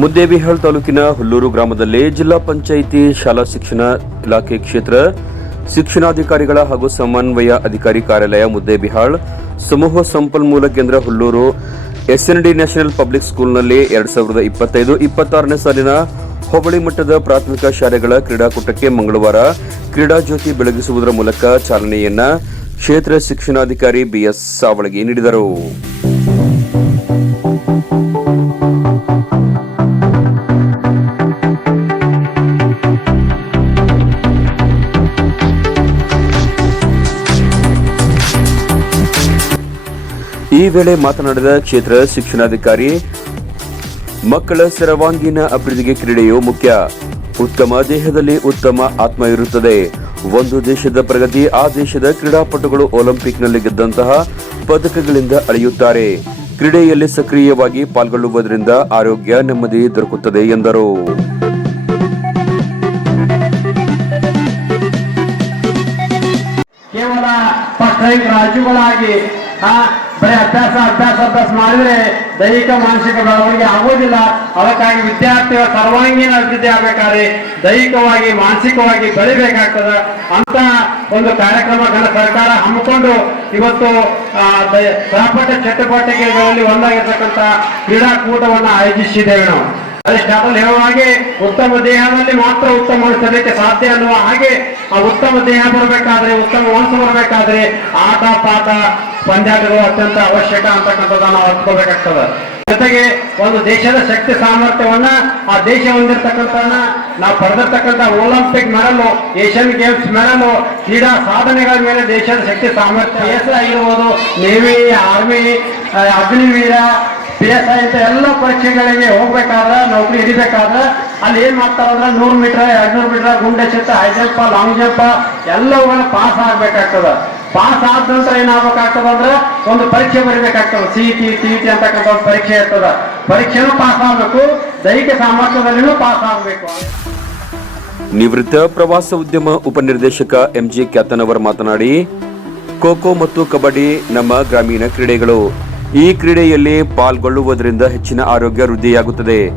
ಮುದ್ದೇಬಿಹಾಳ್ ತಾಲೂಕಿನ ಹುಲ್ಲೂರು ಗ್ರಾಮದಲ್ಲಿ ಜಿಲ್ಲಾ ಪಂಚಾಯಿತಿ ಶಾಲಾ ಶಿಕ್ಷಣ ಇಲಾಖೆ ಕ್ಷೇತ್ರ ಶಿಕ್ಷಣಾಧಿಕಾರಿಗಳ ಹಾಗೂ ಸಮನ್ವಯ ಅಧಿಕಾರಿ ಕಾರ್ಯಾಲಯ ಮುದ್ದೇಬಿಹಾಳ್, ಸಮೂಹ ಸಂಪನ್ಮೂಲ ಕೇಂದ್ರ ಹುಲ್ಲೂರು, ಎಸ್ಎನ್ಡಿ ನ್ಯಾಷನಲ್ ಪಬ್ಲಿಕ್ ಸ್ಕೂಲ್ನಲ್ಲಿ ಎರಡ್ ಸಾವಿರದ ಇಪ್ಪತ್ತೈದು, ಇಪ್ಪತ್ತಾರನೇ ಸಾಲಿನ ಹೋಬಳಿ ಮಟ್ಟದ ಪ್ರಾಥಮಿಕ ಶಾಲೆಗಳ ಕ್ರೀಡಾಕೂಟಕ್ಕೆ ಮಂಗಳವಾರ ಕ್ರೀಡಾ ಜ್ಯೋತಿ ಬೆಳಗಿಸುವುದರ ಮೂಲಕ ಚಾಲನೆಯನ್ನ ಕ್ಷೇತ್ರ ಶಿಕ್ಷಣಾಧಿಕಾರಿ ಬಿಎಸ್ ಸಾವಳಗಿ ನೀಡಿದರು. ಈ ವೇಳೆ ಮಾತನಾಡಿದ ಕ್ಷೇತ್ರ ಶಿಕ್ಷಣಾಧಿಕಾರಿ, ಮಕ್ಕಳ ಸರ್ವಾಂಗೀಣ ಅಭಿವೃದ್ಧಿಗೆ ಕ್ರೀಡೆಯು ಮುಖ್ಯ. ಉತ್ತಮ ದೇಹದಲ್ಲಿ ಉತ್ತಮ ಆತ್ಮ ಇರುತ್ತದೆ. ಒಂದು ದೇಶದ ಪ್ರಗತಿ, ಆ ದೇಶದ ಕ್ರೀಡಾಪಟುಗಳು ಒಲಿಂಪಿಕ್ನಲ್ಲಿ ಗೆದ್ದಂತಹ ಪದಕಗಳಿಂದ ಅಳೆಯುತ್ತಾರೆ. ಕ್ರೀಡೆಯಲ್ಲಿ ಸಕ್ರಿಯವಾಗಿ ಪಾಲ್ಗೊಳ್ಳುವುದರಿಂದ ಆರೋಗ್ಯ ನೆಮ್ಮದಿ ದೊರಕುತ್ತದೆ ಎಂದರು. ಕೇವಲ ರಾಜ್ಯಗಳಾಗಿ ಬರೀ ಅಭ್ಯಾಸ ಅಭ್ಯಾಸ ಅಭ್ಯಾಸ ಮಾಡಿದ್ರೆ ದೈಹಿಕ ಮಾನಸಿಕ ಬೆಳವಣಿಗೆ ಆಗೋದಿಲ್ಲ. ಅದಕ್ಕಾಗಿ ವಿದ್ಯಾರ್ಥಿಗಳ ಸರ್ವಾಂಗೀಣ ಅಭಿವೃದ್ಧಿ ಆಗ್ಬೇಕಾದ್ರೆ ದೈಹಿಕವಾಗಿ ಮಾನಸಿಕವಾಗಿ ಬೆಳಿಬೇಕಾಗ್ತದ. ಅಂತ ಒಂದು ಕಾರ್ಯಕ್ರಮಗಳ ಸರ್ಕಾರ ಹಮ್ಮಿಕೊಂಡು ಇವತ್ತು ಆ, ದ- ಸಹಪಾಠ ಚಟುವಟಿಕೆಗಳಲ್ಲಿ ಒಂದಾಗಿರ್ತಕ್ಕಂಥ ಕ್ರೀಡಾಕೂಟವನ್ನು ಆಯೋಜಿಸಿದ್ದೇವೆ ನಾವು. ಅರಿಸ್ಟಾಟಲ್ ಹೇಳುವ ಹಾಗೆ ಉತ್ತಮ ದೇಹದಲ್ಲಿ ಮಾತ್ರ ಉತ್ತಮ ಮನುಷ್ಯರಿಗೆ ಸಾಧ್ಯ ಅನ್ನುವ ಹಾಗೆ ಆ ಉತ್ತಮ ದೇಹ ಬರಬೇಕಾದ್ರೆ ಉತ್ತಮ ಮನಸ್ಸು ಬರಬೇಕಾದ್ರೆ ಆಟ ಪಾಠ ಪಂದ್ಯಾಟಗಳು ಅತ್ಯಂತ ಅವಶ್ಯಕ ಅಂತಕ್ಕಂಥದ್ದನ್ನ ನಾವು ಅರ್ಥಕೋಬೇಕಾಗ್ತದೆ ಜೊತೆಗೆ ಒಂದು ದೇಶದ ಶಕ್ತಿ ಸಾಮರ್ಥ್ಯವನ್ನ ಆ ದೇಶ ಹೊಂದಿರತಕ್ಕಂಥ ನಾವು ಪಡೆದಿರ್ತಕ್ಕಂಥ Olympic medal, Asian games medal, ಕ್ರೀಡಾ ಸಾಧನೆಗಳ ಮೇಲೆ ದೇಶದ ಶಕ್ತಿ ಸಾಮರ್ಥ್ಯ ಎಸ್ ಆಗಿರ್ಬೋದು, navy, army Agniveer, P S I ಅಂತ ಎಲ್ಲ ಪರೀಕ್ಷೆಗಳಿಗೆ ಹೋಗ್ಬೇಕಾದ್ರೆ, ನೌಕರಿ ಹಿಡಿಬೇಕಾದ್ರೆ ಅಲ್ಲಿ ಏನ್ ಮಾಡ್ತಾರ ಅಂದ್ರೆ ನೂರು ಮೀಟರ್, ಎರಡ್ನೂರು ಮೀಟರ್ ಗುಂಡೆ ಚಿತ್ತ ಹೈ ಜಂಪ್ ಲಾಂಗ್ ಜಂಪ್ ಎಲ್ಲವುಗಳ ಪಾಸ್ ಆಗ್ಬೇಕಾಗ್ತದ. ಪಾಸ್ ಆದ ನಂತರ ಏನಾಗ್ಬೇಕಾಗ್ತದ ಅಂದ್ರೆ ಒಂದು ಪರೀಕ್ಷೆ ಬರೀಬೇಕಾಗ್ತದ. ಸಿ ಟಿ ಟಿ ಟಿ ಅಂತಕ್ಕಂಥ ಒಂದು ಪರೀಕ್ಷೆ ಇರ್ತದ. ಪರೀಕ್ಷೆನೂ ಪಾಸ್ ಆಗಬೇಕು. ದೈಹಿಕ ಸಾಮರ್ಥ್ಯದಲ್ಲಿನೂ ಪಾಸ್ ಆಗಬೇಕು. ನಿವೃತ್ತ ಪ್ರವಾಸ ಉದ್ಯಮ ಉಪನಿರ್ದೇಶಕ ಎಂಜಿ ಕ್ಯಾತನವರ್ ಮಾತನಾಡಿ ಖೋಖೋ ಮತ್ತು ಕಬಡ್ಡಿ ನಮ್ಮ ಗ್ರಾಮೀಣ ಕ್ರೀಡೆಗಳು. ಈ ಕ್ರೀಡೆಯಲ್ಲಿ ಪಾಲ್ಗೊಳ್ಳುವುದರಿಂದ ಹೆಚ್ಚಿನ ಆರೋಗ್ಯ ವೃದ್ಧಿಯಾಗುತ್ತದೆ.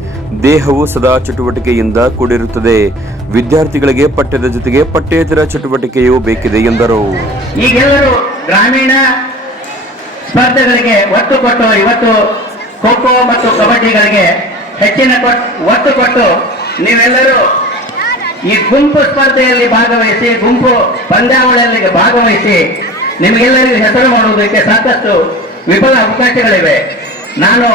ದೇಹವು ಸದಾ ಚಟುವಟಿಕೆಯಿಂದ ಕೂಡಿರುತ್ತದೆ. ವಿದ್ಯಾರ್ಥಿಗಳಿಗೆ ಪಠ್ಯದ ಜೊತೆಗೆ ಪಠ್ಯೇತರ ಚಟುವಟಿಕೆಯೂ ಬೇಕಿದೆ ಎಂದರು. ಈಗೆಲ್ಲರೂ ಗ್ರಾಮೀಣ ಸ್ಪರ್ಧೆಗಳಿಗೆ ಒತ್ತು ಕೊಟ್ಟು ಇವತ್ತು ಖೋ ಮತ್ತು ಕಬಡ್ಡಿಗಳಿಗೆ ಹೆಚ್ಚಿನ ಒತ್ತು ಕೊಟ್ಟು ನೀವೆಲ್ಲರೂ ಈ ಗುಂಪು ಸ್ಪರ್ಧೆಯಲ್ಲಿ ಭಾಗವಹಿಸಿ, ಗುಂಪು ಪಂದ್ಯಾವಳಿಯಲ್ಲಿ ಭಾಗವಹಿಸಿ ನಿಮಗೆಲ್ಲರಿಗೂ ಹೆಸರು ಮಾಡುವುದಕ್ಕೆ ಸಾಕಷ್ಟು ವಿಫಲ ಅವಕಾಶಗಳಿವೆ. ನಾನು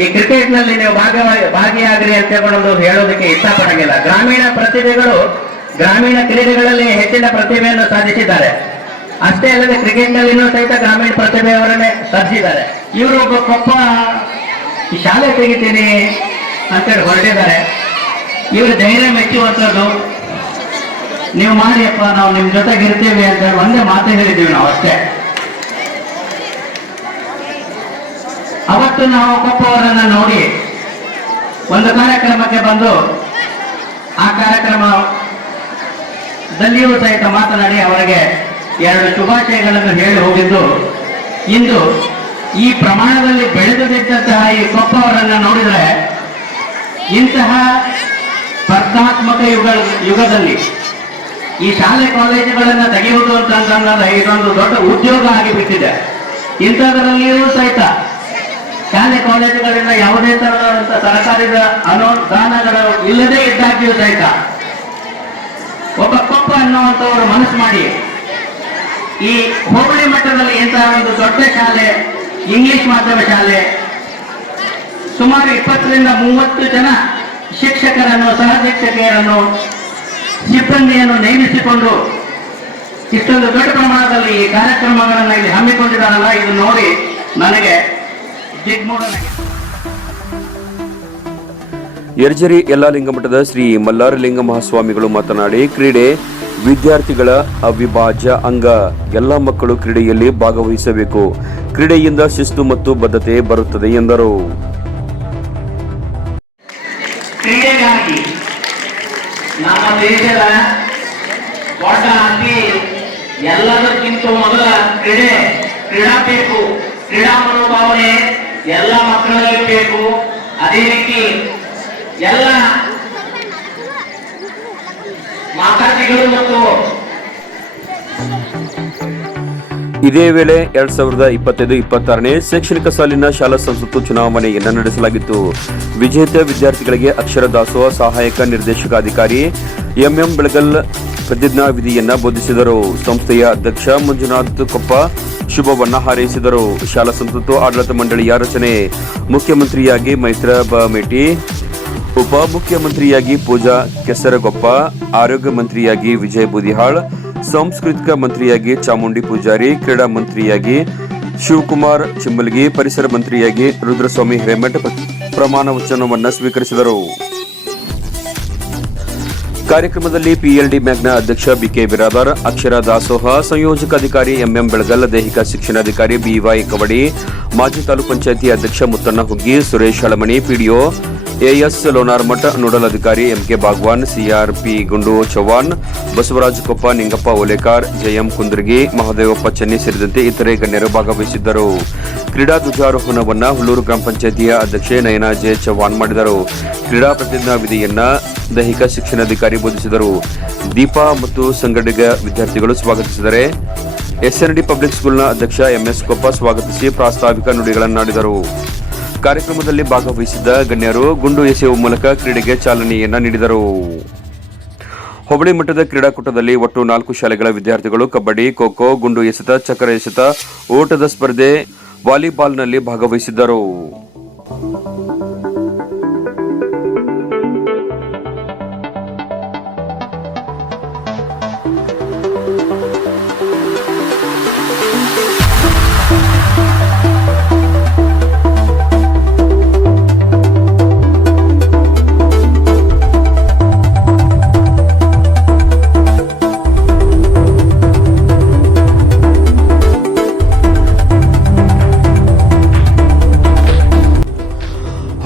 ಈ ಕ್ರಿಕೆಟ್ನಲ್ಲಿ ನೀವು ಭಾಗವಾಗಿ ಭಾಗಿಯಾಗ್ರಿ ಅಂತ ಹೇಳ್ಕೊಂಡು ಹೇಳೋದಕ್ಕೆ ಇಷ್ಟಪಡಂಗಿಲ್ಲ. ಗ್ರಾಮೀಣ ಪ್ರತಿಭೆಗಳು, ಗ್ರಾಮೀಣ ಕ್ರೀಡೆಗಳಲ್ಲಿ ಹೆಚ್ಚಿನ ಪ್ರತಿಭೆಯನ್ನು ಸಾಧಿಸಿದ್ದಾರೆ. ಅಷ್ಟೇ ಅಲ್ಲದೆ ಕ್ರಿಕೆಟ್ ನಲ್ಲಿನೂ ಸಹಿತ ಗ್ರಾಮೀಣ ಪ್ರತಿಭೆಯವರನ್ನೇ ಸಾಧಿಸಿದ್ದಾರೆ. ಇವರು ಒಬ್ಬ ಕೊಪ್ಪ ಶಾಲೆ ತೆಗಿತೀನಿ ಅಂತೇಳಿ ಹೊರಟಿದ್ದಾರೆ. ಇವರು ಧೈರ್ಯ ಮೆಚ್ಚುವಂಥದ್ದು. ನೀವು ಮಾಡಿಯಪ್ಪ ನಾವು ನಿಮ್ಮ ಜೊತೆಗಿರ್ತೀವಿ ಅಂತ ಹೇಳಿ ಒಂದೇ ಮಾತು ಹೇಳಿದ್ದೀವಿ ನಾವು ಅಷ್ಟೇ. ಅವತ್ತು ನಾವು ಕೊಪ್ಪವರನ್ನ ನೋಡಿ ಒಂದು ಕಾರ್ಯಕ್ರಮಕ್ಕೆ ಬಂದು ಆ ಕಾರ್ಯಕ್ರಮದಲ್ಲಿಯೂ ಸಹಿತ ಮಾತನಾಡಿ ಅವರಿಗೆ ಎರಡು ಶುಭಾಶಯಗಳನ್ನು ಹೇಳಿ ಹೋಗಿದ್ದು, ಇಂದು ಈ ಪ್ರಮಾಣದಲ್ಲಿ ಬೆಳೆದು ಬಿದ್ದಂತಹ ಈ ಕೊಪ್ಪವರನ್ನ ನೋಡಿದರೆ ಇಂತಹ ಸ್ಪರ್ಧಾತ್ಮಕ ಯುಗ ಯುಗದಲ್ಲಿ ಈ ಶಾಲೆ ಕಾಲೇಜುಗಳನ್ನು ತೆಗೆಯುವುದು ಅಂತಂದ್ರೆ ಇದೊಂದು ದೊಡ್ಡ ಉದ್ಯೋಗ ಆಗಿಬಿಟ್ಟಿದೆ. ಇಂಥದರಲ್ಲಿಯೂ ಸಹಿತ ಶಾಲೆ ಕಾಲೇಜುಗಳಿಂದ ಯಾವುದೇ ತರಹದಂತ ಸರ್ಕಾರದ ಅನುದಾನಗಳು ಇಲ್ಲದೆ ಇದ್ದಾಗ್ಯೂ ಸಹಿತ ಒಬ್ಬ ಕೊಪ್ಪ ಅನ್ನುವಂಥವರು ಮನಸ್ಸು ಮಾಡಿ, ಈ ಹೋಬಳಿ ಮಟ್ಟದಲ್ಲಿ ಇಂತಹ ಒಂದು ದೊಡ್ಡ ಶಾಲೆ ಇಂಗ್ಲಿಷ್ ಮಾಧ್ಯಮ ಶಾಲೆ, ಸುಮಾರು ಇಪ್ಪತ್ತರಿಂದ ಮೂವತ್ತು ಜನ ಶಿಕ್ಷಕರನ್ನು ಸಹ ಶಿಕ್ಷಕಿಯರನ್ನು ಸಿಬ್ಬಂದಿಯನ್ನು ನೇಮಿಸಿಕೊಂಡು ಇಷ್ಟೊಂದು ದೊಡ್ಡ ಪ್ರಮಾಣದಲ್ಲಿ ಈ ಕಾರ್ಯಕ್ರಮಗಳನ್ನು ಇಲ್ಲಿ ಹಮ್ಮಿಕೊಂಡಿದ್ದಾರಲ್ಲ, ಇದು ನೋಡಿ ನನಗೆ ದಿಗ್ಮೂಢನಾಗಿದೆ ಯರ್ಜರಿ ಯಲ್ಲಾಲಿಂಗ ಮಠದ ಶ್ರೀ ಮಲ್ಲಾರಲಿಂಗ ಮಹಾಸ್ವಾಮಿಗಳು ಮಾತನಾಡಿ ಕ್ರೀಡೆ ವಿದ್ಯಾರ್ಥಿಗಳ ಅವಿಭಾಜ್ಯ ಅಂಗ. ಎಲ್ಲ ಮಕ್ಕಳು ಕ್ರೀಡೆಯಲ್ಲಿ ಭಾಗವಹಿಸಬೇಕು. ಕ್ರೀಡೆಯಿಂದ ಶಿಸ್ತು ಮತ್ತು ಬದ್ಧತೆ ಬರುತ್ತದೆ ಎಂದರು. ಕ್ರೀಡೆಗಾಗಿ ನಮ್ಮ ದೇಶದ ದೊಡ್ಡ ಅತಿ ಎಲ್ಲದಕ್ಕಿಂತ ಮೊದಲ ಕ್ರೀಡೆ ಕ್ರೀಡಾ ಬೇಕು ಕ್ರೀಡಾ ಮನೋಭಾವನೆ ಎಲ್ಲ ಮಕ್ಕಳಲ್ಲಿ ಬೇಕು. ಅದೇ ರೀತಿ ಎಲ್ಲ ಮಾತಾಜಿಗಳು ಮತ್ತು ಇದೇ ವೇಳೆ ಎರಡ್ ಸಾವಿರದ ಇಪ್ಪತ್ತೈದು, ಇಪ್ಪತ್ತಾರನೇ ಶೈಕ್ಷಣಿಕ ಸಾಲಿನ ಶಾಲಾ ಸಂಸತ್ತು ಚುನಾವಣೆಯನ್ನು ನಡೆಸಲಾಗಿತ್ತು. ವಿಜೇತ ವಿದ್ಯಾರ್ಥಿಗಳಿಗೆ ಅಕ್ಷರ ದಾಸೋಹ ಸಹಾಯಕ ನಿರ್ದೇಶಕ ಅಧಿಕಾರಿ ಎಂಎಂ ಬೆಳಗಲ್ ಪ್ರತಿಜ್ಞಾ ವಿಧಿಯನ್ನ ಬೋಧಿಸಿದರು. ಸಂಸ್ಥೆಯ ಅಧ್ಯಕ್ಷ ಮಂಜುನಾಥ್ ಕೊಪ್ಪ ಶುಭವನ್ನ ಹಾರೈಸಿದರು. ಶಾಲಾ ಸಂಸತ್ತು ಆಡಳಿತ ಮಂಡಳಿಯ ರಚನೆ. ಮುಖ್ಯಮಂತ್ರಿಯಾಗಿ ಮೈತ್ರ ಬಮೇಟಿ ಉಪಮುಖ್ಯಮಂತ್ರಿಯಾಗಿ ಪೂಜಾ ಕೆಸರಗೊಪ್ಪ, ಆರೋಗ್ಯ ಮಂತ್ರಿಯಾಗಿ ವಿಜಯ್ ಬೂದಿಹಾಳ್, ಸಾಂಸ್ಕೃತಿಕ ಮಂತ್ರಿಯಾಗಿ ಚಾಮುಂಡಿ ಪೂಜಾರಿ, ಕ್ರೀಡಾ ಮಂತ್ರಿಯಾಗಿ ಶಿವಕುಮಾರ್ ಚಿಮ್ಮಲ್ಗಿ, ಪರಿಸರ ಮಂತ್ರಿಯಾಗಿ ರುದ್ರಸ್ವಾಮಿ ಹಿರೇಮಠ್ ಪ್ರ- ಪ್ರಮಾಣ ವಚನವನ್ನು ಸ್ವೀಕರಿಸಿದರು. ಕಾರ್ಯಕ್ರಮದಲ್ಲಿ ಪಿಎಲ್ಡಿ ಮ್ಯಾಗ್ನ ಅಧ್ಯಕ್ಷ ಬಿಕೆ ಬಿರಾದಾರ್ ಅಕ್ಷರ ದಾಸೋಹ, ಸಂಯೋಜಕ ಅಧಿಕಾರಿ ಎಂಎಂ ಬೆಳಗಲ್ ದೈಹಿಕ ಶಿಕ್ಷಣಾಧಿಕಾರಿ ಬಿವೈ ಕವಡಿ, ಮಾಜಿ ತಾಲೂಕು ಪಂಚಾಯಿತಿ ಅಧ್ಯಕ್ಷ Muttanna Huggi, Suresh Halamani PDO AS Lonarmath nodal ಅಧಿಕಾರಿ ಎಂಕೆ ಬಾಗ್ವಾನ್, ಸಿಆರ್ಪಿ ಗುಂಡು ಚೌಹಾಣ್ ಬಸವರಾಜ ಕೊಪ್ಪ, ನಿಂಗಪ್ಪ ಓಲೇಕಾರ್ ಜಯಂ ಕುಂದ್ರಗಿ, ಮಹದೇವಪ್ಪ ಚೆನ್ನಿ ಸೇರಿದಂತೆ ಇತರೆ ಗಣ್ಯರು ಭಾಗವಹಿಸಿದ್ದರು. ಕ್ರೀಡಾ ಧ್ವಜಾರೋಹಣವನ್ನು ಹುಲ್ಲೂರು ಗ್ರಾಮ ಪಂಚಾಯತಿಯ ಅಧ್ಯಕ್ಷೆ ನಯನಾ ಜೆ ಚೌಹಾಣ್ ಮಾಡಿದರು. ಕ್ರೀಡಾ ಪ್ರತಿಜ್ಞಾ ವಿಧಿಯನ್ನ ದೈಹಿಕ ಶಿಕ್ಷಣಾಧಿಕಾರಿ ಬೋಧಿಸಿದರು. ದೀಪಾ ಮತ್ತು ಸಂಘಟಿಗ ವಿದ್ಯಾರ್ಥಿಗಳು ಸ್ವಾಗತಿಸಿದರೆ. ಎಸ್ಎನ್ಡಿ ಪಬ್ಲಿಕ್ ಸ್ಕೂಲ್ನ ಅಧ್ಯಕ್ಷ ಎಂಎಸ್ ಕೊಪ್ಪ ಸ್ವಾಗತಿಸಿ ಪ್ರಾಸ್ತಾವಿಕ ನುಡಿಗಳನ್ನಾಡಿದರು. ಕಾರ್ಯಕ್ರಮದಲ್ಲಿ ಭಾಗವಹಿಸಿದ್ದ ಗಣ್ಯರು ಗುಂಡು ಎಸೆಯುವ ಮೂಲಕ ಕ್ರೀಡೆಗೆ ಚಾಲನೆಯನ್ನ ನೀಡಿದರು. ಹೋಬಳಿ ಮಟ್ಟದ ಕ್ರೀಡಾಕೂಟದಲ್ಲಿ ಒಟ್ಟು ನಾಲ್ಕು ಶಾಲೆಗಳ ವಿದ್ಯಾರ್ಥಿಗಳು ಕಬಡ್ಡಿ, ಖೋಖೋ, ಗುಂಡು ಎಸೆತ, ಚಕ್ರ ಎಸೆತ, ಓಟದ ಸ್ಪರ್ಧೆ, ವಾಲಿಬಾಲ್ನಲ್ಲಿ ಭಾಗವಹಿಸಿದ್ದರು.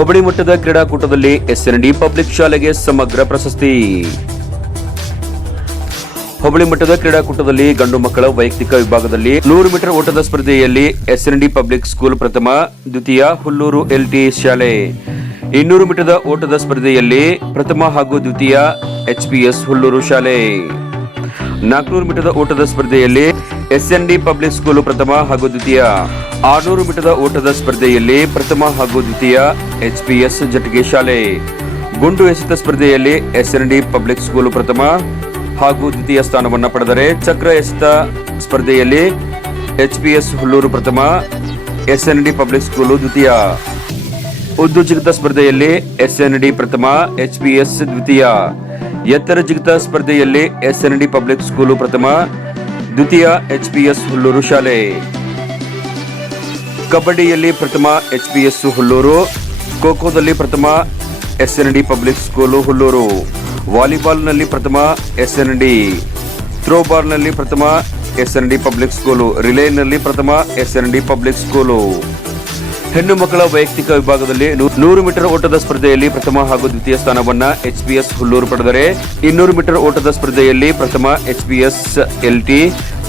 ಹೋಬಳಿ ಮಟ್ಟದ ಕ್ರೀಡಾಕೂಟದಲ್ಲಿ ಎಸ್ಎನ್ಡಿ ಪಬ್ಲಿಕ್ ಶಾಲೆಗೆ ಸಮಗ್ರ ಪ್ರಶಸ್ತಿ. ಹೋಬಳಿ ಮಟ್ಟದ ಕ್ರೀಡಾಕೂಟದಲ್ಲಿ ಗಂಡು ಮಕ್ಕಳ ವೈಯಕ್ತಿಕ ವಿಭಾಗದಲ್ಲಿ ನೂರು ಮೀಟರ್ ಓಟದ ಸ್ಪರ್ಧೆಯಲ್ಲಿ ಎಸ್ಎನ್ಡಿ ಪಬ್ಲಿಕ್ ಸ್ಕೂಲ್ ಪ್ರಥಮ, ದ್ವಿತೀಯ ಹುಲ್ಲೂರು ಎಲ್ಟಿ ಶಾಲೆ. ಇನ್ನೂರು ಮೀಟರ್ ಓಟದ ಸ್ಪರ್ಧೆಯಲ್ಲಿ ಪ್ರಥಮ ಹಾಗೂ ದ್ವಿತೀಯ ಎಚ್ಪಿಎಸ್ ಹುಲ್ಲೂರು ಶಾಲೆ. ನಾಲ್ಕುನೂರು ಮೀಟರ್ ಓಟದ ಸ್ಪರ್ಧೆಯಲ್ಲಿ ಎಸ್ಎನ್ಡಿ ಪಬ್ಲಿಕ್ ಸ್ಕೂಲು ಪ್ರಥಮ ಹಾಗೂ ದ್ವಿತೀಯ. ಆರ್ನೂರು ಮೀಟರ್ ಓಟದ ಸ್ಪರ್ಧೆಯಲ್ಲಿ ಪ್ರಥಮ ಹಾಗೂ ದ್ವಿತೀಯ ಎಚ್ಪಿಎಸ್ ಜಟಗಿ ಶಾಲೆ. ಗುಂಡು ಎಸೆತ ಸ್ಪರ್ಧೆಯಲ್ಲಿ ಎಸ್ಎನ್ಡಿ ಪಬ್ಲಿಕ್ ಸ್ಕೂಲು ಪ್ರಥಮ ಹಾಗೂ ದ್ವಿತೀಯ ಸ್ಥಾನವನ್ನು ಪಡೆದರೆ ಚಕ್ರ ಎಸೆತ ಸ್ಪರ್ಧೆಯಲ್ಲಿ ಎಚ್ಪಿಎಸ್ ಹುಲ್ಲೂರು ಪ್ರಥಮ, ಎಸ್ಎನ್ಡಿ ಪಬ್ಲಿಕ್ ಸ್ಕೂಲು ದ್ವಿತೀಯ. ಉದ್ದು ಜಿಗಿತ ಸ್ಪರ್ಧೆಯಲ್ಲಿ ಎಸ್ಎನ್ಡಿ ಪ್ರಥಮ, ಎಚ್ಪಿಎಸ್ ದ್ವಿತೀಯ. ಎತ್ತರ ಜಿಗಿತ ಸ್ಪರ್ಧೆಯಲ್ಲಿ ಎಸ್ಎನ್ಡಿ ಪಬ್ಲಿಕ್ ಸ್ಕೂಲು ಪ್ರಥಮ ದ್ವಿತೀಯ ಎಚ್ಪಿಎಸ್ ಹುಲ್ಲೂರು ಶಾಲೆ. ಕಬಡ್ಡಿಯಲ್ಲಿ ಪ್ರಥಮ ಎಚ್ಪಿಎಸ್ ಹುಲ್ಲೂರು, ಖೋಖೋದಲ್ಲಿ ಪ್ರಥಮ ಎಸ್ಎನ್ಡಿ ಪಬ್ಲಿಕ್ ಸ್ಕೂಲು ಹುಲ್ಲೂರು, ವಾಲಿಬಾಲ್ನಲ್ಲಿ ಪ್ರಥಮ ಎಸ್ಎನ್ಡಿ ಥ್ರೋಬಾಲ್ನಲ್ಲಿ ಪ್ರಥಮ ಎಸ್ಎನ್ಡಿ ಪಬ್ಲಿಕ್ ಸ್ಕೂಲು, ರಿಲೇನಲ್ಲಿ ಪ್ರಥಮ ಎಸ್ಎನ್ಡಿ ಪಬ್ಲಿಕ್ ಸ್ಕೂಲು. ಹೆಣ್ಣು ಮಕ್ಕಳ ವೈಯಕ್ತಿಕ ವಿಭಾಗದಲ್ಲಿ ನೂರು ಮೀಟರ್ ಓಟದ ಸ್ಪರ್ಧೆಯಲ್ಲಿ ಪ್ರಥಮ ಹಾಗೂ ದ್ವಿತೀಯ ಸ್ಥಾನವನ್ನ ಎಚ್ಪಿಎಸ್ ಹುಲ್ಲೂರು ಪಡೆದರೆ ಇನ್ನೂರು ಮೀಟರ್ ಓಟದ ಸ್ಪರ್ಧೆಯಲ್ಲಿ ಪ್ರಥಮ ಎಚ್ಪಿಎಸ್ ಎಲ್ಟಿ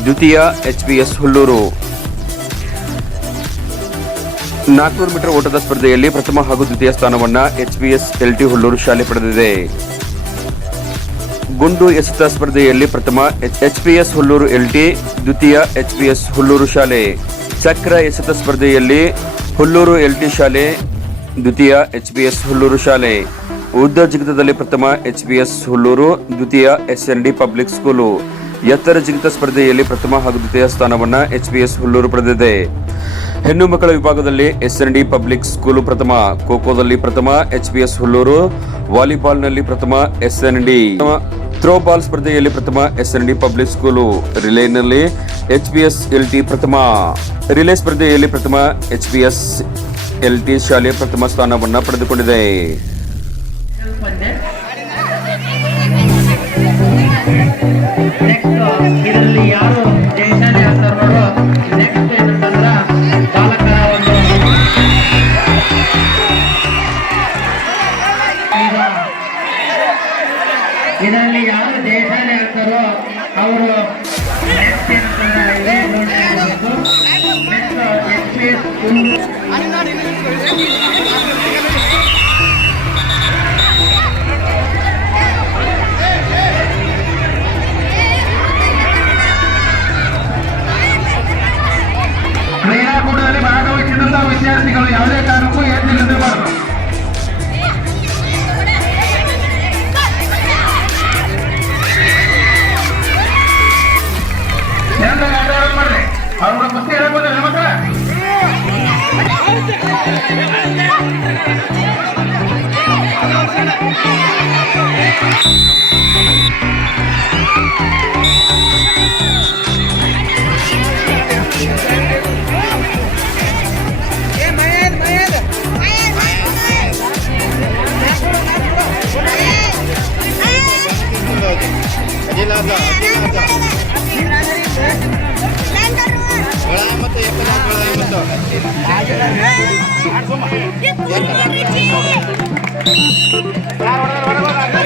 ದ್ವಿತೀಯ ಎಚ್ಪಿಎಸ್ ಹುಲ್ಲೂರು. ನಾಲ್ಕುನೂರು ಮೀಟರ್ ಓಟದ ಸ್ಪರ್ಧೆಯಲ್ಲಿ ಪ್ರಥಮ ಹಾಗೂ ದ್ವಿತೀಯ ಸ್ಥಾನವನ್ನ ಎಚ್ಪಿಎಸ್ ಎಲ್ಟಿ ಹುಲ್ಲೂರು ಶಾಲೆ ಪಡೆದಿದೆ. ಗುಂಡು ಎಸೆತ ಸ್ಪರ್ಧೆಯಲ್ಲಿ ಪ್ರಥಮ ಎಚ್ಪಿಎಸ್ ಹುಲ್ಲೂರು ಎಲ್ಟಿ ದ್ವಿತೀಯ ಎಚ್ಪಿಎಸ್ ಹುಲ್ಲೂರು ಶಾಲೆ. ಚಕ್ರ ಎಸೆತ ಸ್ಪರ್ಧೆಯಲ್ಲಿ ಹುಲ್ಲೂರು ಎಲ್ಟಿ ಶಾಲೆ, ದ್ವಿತೀಯ ಎಚ್ಪಿಎಸ್ ಹುಲ್ಲೂರು ಶಾಲೆ. ಉದ್ದ ಜಿಗಿತದಲ್ಲಿ ಪ್ರಥಮ ಎಚ್ಪಿಎಸ್ ಹುಲ್ಲೂರು, ದ್ವಿತೀಯ ಎಸ್ಎನ್ಡಿ ಪಬ್ಲಿಕ್ ಸ್ಕೂಲು. ಎತ್ತರ ಜಿಗಿತ ಸ್ಪರ್ಧೆಯಲ್ಲಿ ಪ್ರಥಮ ಹಾಗೂ ದ್ವಿತೀಯ ಸ್ಥಾನವನ್ನ ಎಸ್ ಹುಲ್ಲೂರು ಪಡೆದಿದೆ. ಹೆಣ್ಣು ಮಕ್ಕಳ ವಿಭಾಗದಲ್ಲಿ ಎಸ್ಎನ್ಡಿ ಪಬ್ಲಿಕ್ ಸ್ಕೂಲು ಪ್ರಥಮ, ಖೋ ಖೋದಲ್ಲಿ ಪ್ರಥಮ ಎಸ್ ಹುಲ್ಲೂರು, ವಾಲಿಬಾಲ್ನಲ್ಲಿ ಪ್ರಥಮ ಎಸ್ಎನ್ಡಿ ಥ್ರೋ ಬಾಲ್ ಸ್ಪರ್ಧೆಯಲ್ಲಿ ಪ್ರಥಮ S N D public school ರಿಲೇನಲ್ಲಿ L T ಪ್ರಥಮ ರಿಲೇ ಸ್ಪರ್ಧೆಯಲ್ಲಿ ಪ್ರಥಮ ಎಚ್ಪಿಎಸ್ ಎಲ್ಟಿ ಶಾಲೆ ಪ್ರಥಮ ಸ್ಥಾನವನ್ನು ಪಡೆದುಕೊಂಡಿದೆ. ನೆಕ್ಸ್ಟ್ ಇದರಲ್ಲಿ ಯಾರು ವಿದ್ಯಾರ್ಥಿಗಳು ಯಾವುದೇ ಕಾರಣಕ್ಕೂ ಎದ್ದಿಲ್ಲದಿರಬಾರದು ಎಲ್ಲ Adil abla, Adil abla. ગળામાં તો એક જ ગળામાં તો ચાર order order order